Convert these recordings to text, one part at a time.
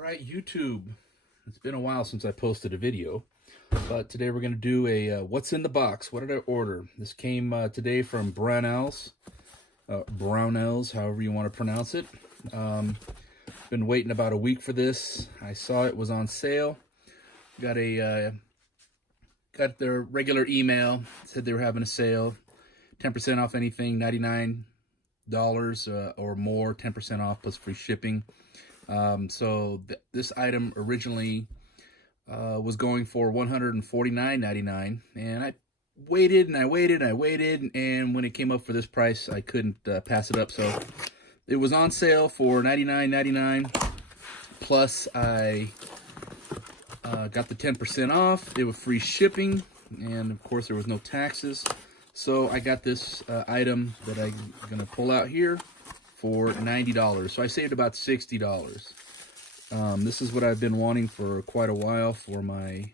right, YouTube. It's been a while since I posted a video, but today we're going to do a what's in the box. What did I order? This came today from Brownells. Brownells, however you want to pronounce it. Been waiting about a week for this. I saw it was on sale. Got their regular email. Said they were having a sale. 10% off anything, $99 or more, 10% off plus free shipping. So this item originally was going for $149.99, and I waited and I waited and I waited, and when it came up for this price, I couldn't pass it up. So it was on sale for $99.99. Plus, I got the 10% off. It was free shipping, and of course, there was no taxes. So I got this item that I'm gonna pull out here for $90. So I saved about $60. This is what I've been wanting for quite a while for my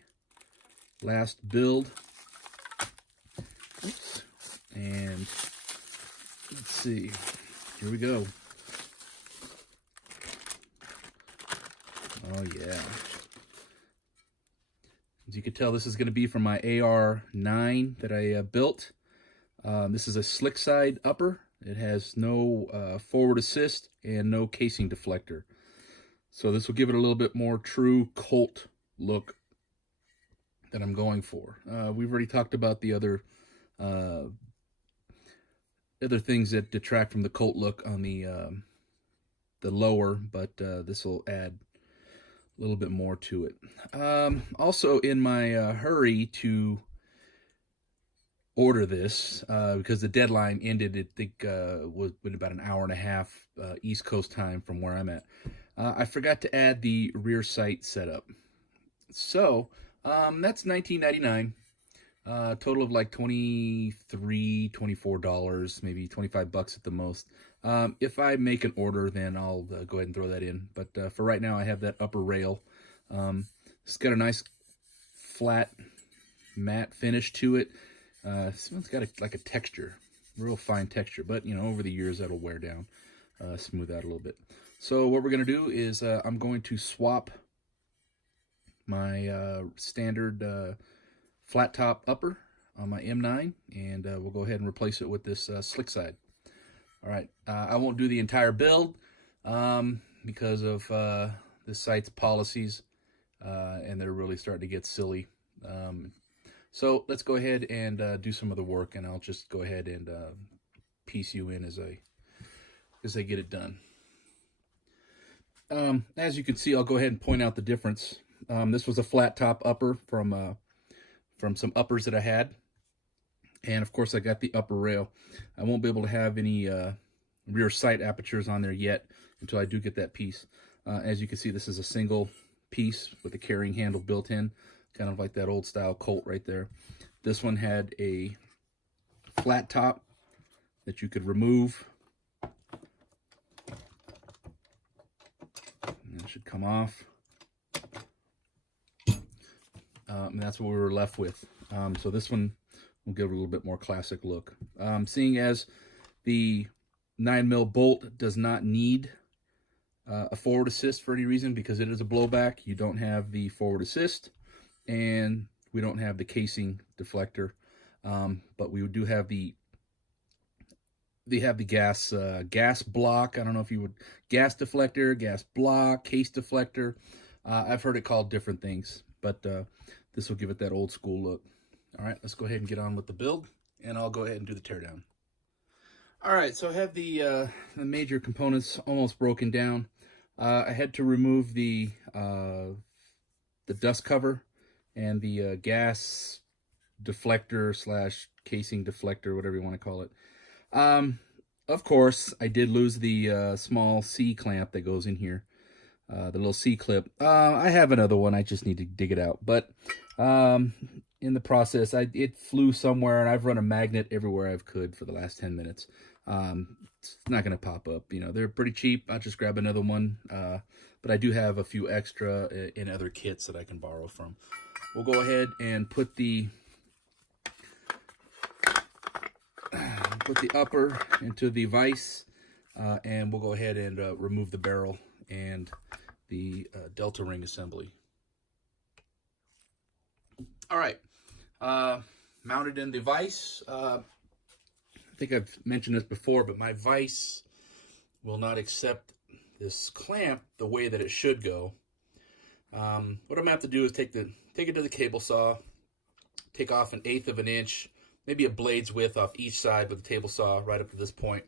last build. Oops. And let's see. Here we go. Oh yeah. As you can tell, this is going to be from my AR-9 that I built. This is a slick side upper. It has no forward assist and no casing deflector. So this will give it a little bit more true Colt look that I'm going for. We've already talked about the other things that detract from the Colt look on the lower, but this will add a little bit more to it. Also, in my hurry to order this, because the deadline ended, I think, was about an hour and a half East Coast time from where I'm at. I forgot to add the rear sight setup. So that's $19.99. Total of like $23, $24, maybe $25 at the most. If I make an order, then I'll go ahead and throw that in. But for right now, I have that upper rail. It's got a nice flat matte finish to it. It's got like a texture, real fine texture. But you know, over the years, that'll wear down, smooth out a little bit. So what we're gonna do is I'm going to swap my standard flat top upper on my M9, and we'll go ahead and replace it with this slick side. All right, I won't do the entire build because of this site's policies, and they're really starting to get silly. So let's go ahead and do some of the work, and I'll just go ahead and piece you in as I get it done. As you can see, I'll go ahead and point out the difference. This was a flat top upper from some uppers that I had, and of course I got the upper rail. I won't be able to have any rear sight apertures on there yet until I do get that piece. As you can see, this is a single piece with a carrying handle built in, kind of like that old style Colt right there. This one had a flat top that you could remove, and it should come off. And that's what we were left with. So this one will give it a little bit more classic look. Seeing as the 9mm bolt does not need a forward assist for any reason, because it is a blowback, you don't have the forward assist, and we don't have the casing deflector. But we do have the gas block. I don't know if you would, gas deflector, gas block, case deflector. I've heard it called different things, but this will give it that old school look. All right, let's go ahead and get on with the build, and I'll go ahead and do the teardown. All right, so I have the major components almost broken down. I had to remove the dust cover and the gas deflector slash casing deflector, whatever you want to call it. Of course, I did lose the small C clamp that goes in here. The little C-clip. I have another one. I just need to dig it out. But in the process, it flew somewhere, and I've run a magnet everywhere I've could for the last 10 minutes. It's not going to pop up. You know, they're pretty cheap. I'll just grab another one. But I do have a few extra in other kits that I can borrow from. We'll go ahead and put the upper into the vise, and we'll go ahead and remove the barrel and the delta ring assembly. All right, mounted in the vise. I think I've mentioned this before, but my vise will not accept this clamp the way that it should go. What I'm gonna have to do is take it to the cable saw, take off 1/8 of an inch, maybe a blade's width off each side with the table saw right up to this point.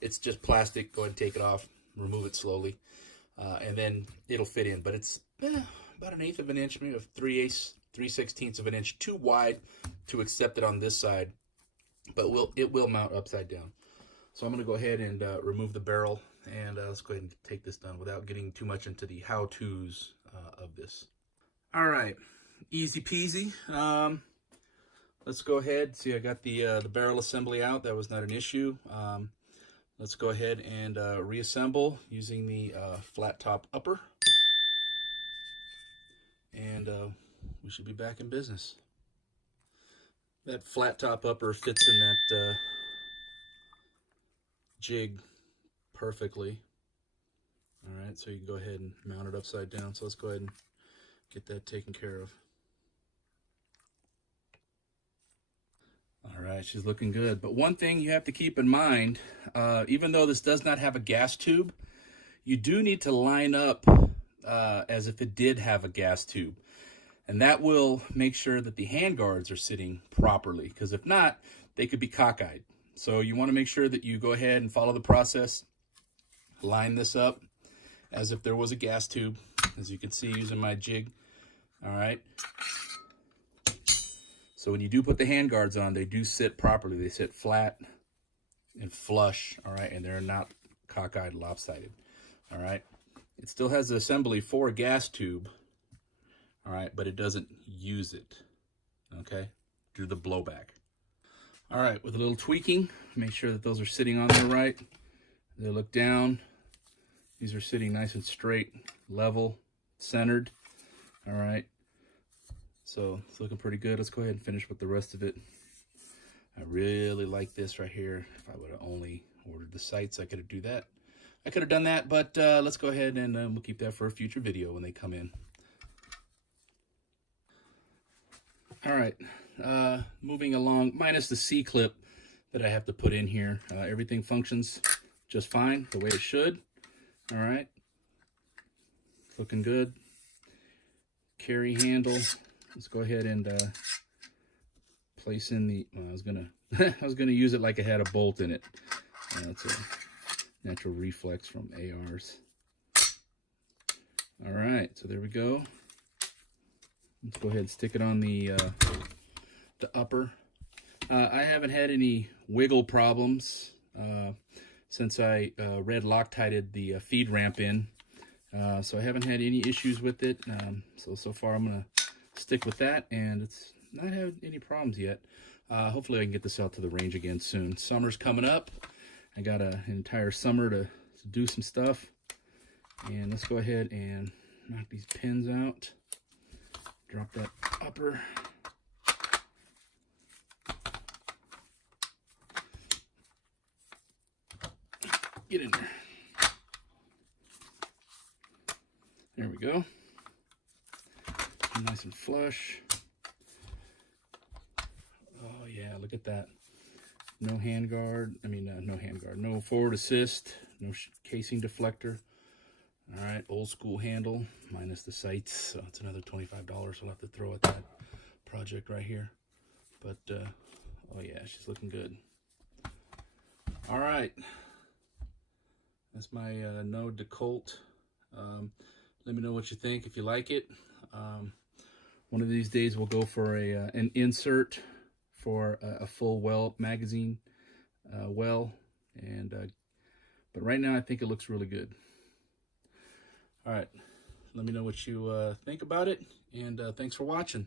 It's just plastic. Go ahead and take it off, remove it slowly, and then it'll fit in. But it's about 1/8 of an inch, maybe 3/16 of an inch too wide to accept it on this side, but it will mount upside down. So I'm going to go ahead and remove the barrel, and let's go ahead and take this done without getting too much into the how-tos of this. All right, easy peasy. Let's go ahead. See, I got the barrel assembly out. That was not an issue. Let's go ahead and reassemble using the flat top upper, and we should be back in business. That flat top upper fits in that jig perfectly. All right, so you can go ahead and mount it upside down. So let's go ahead and get that taken care of. All right, she's looking good. But one thing you have to keep in mind, even though this does not have a gas tube, you do need to line up as if it did have a gas tube. And that will make sure that the handguards are sitting properly, because if not, they could be cockeyed. So you want to make sure that you go ahead and follow the process. Line this up as if there was a gas tube, as you can see using my jig. All right. So when you do put the handguards on, they do sit properly. They sit flat and flush, all right, and they're not cockeyed, lopsided, all right. It still has the assembly for a gas tube, all right, but it doesn't use it, okay, due to the blowback. All right, with a little tweaking, make sure that those are sitting on there right. They look down. These are sitting nice and straight, level, centered, all right. So it's looking pretty good. Let's go ahead and finish with the rest of it. I really like this right here. If I would have only ordered the sights, I could have do that. I could have done that, but let's go ahead and we'll keep that for a future video when they come in. All right, moving along, minus the C-clip that I have to put in here. Everything functions just fine, the way it should. All right, looking good. Carry handle. Let's go ahead and place in the. Well, I was gonna use it like it had a bolt in it. That's a natural reflex from ARs. All right, so there we go. Let's go ahead and stick it on the upper. I haven't had any wiggle problems since I red Loctited the feed ramp in. So I haven't had any issues with it. So far I'm gonna stick with that, and it's not had any problems yet. Hopefully I can get this out to the range again soon. Summer's coming up. I got an entire summer to do some stuff. And let's go ahead and knock these pins out. Drop that upper. Get in there. There we go. Nice and flush. Oh yeah, look at that. No handguard. No handguard. No forward assist. No casing deflector. All right, old school handle minus the sights. So it's another $25 I'll have to throw at that project right here. But oh yeah, she's looking good. All right, that's my no decolt. Let me know what you think if you like it. One of these days we'll go for an insert for a full well magazine but right now I think it looks really good. All right, let me know what you think about it, and thanks for watching.